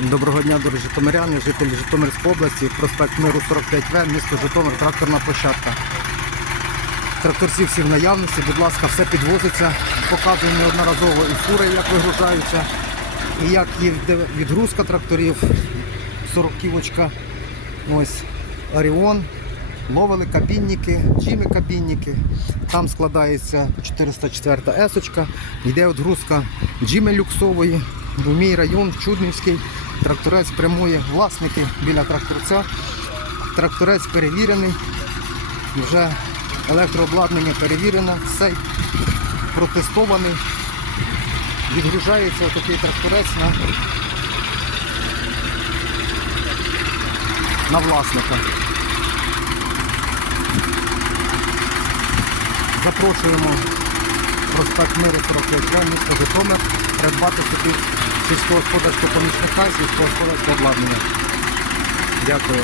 Доброго дня, дорогі житомиряни, жителі Житомирської області, проспект Миру 45В, місто Житомир, тракторна площадка. Тракторці всі в наявності, будь ласка, все підвозиться. Показую неодноразово і фури, як вигружаються, і як їде відгрузка тракторів, 40 кілочка. Ось Оріон, ловили кабінники, джими кабінники. Там складається 404 есочка, йде відгрузка джими люксової. В мій район Чуднівський. Тракторець прямує власники біля тракторця. Тракторець перевірений. Вже електрообладнання перевірено, все протестований. Відгружається отакий тракторець на, на власника. Запрошуємо проспект Миру 45 місто Житомир придбати собі сільськогосподарського помічника, сільськогосподарського обладнання. Дякую.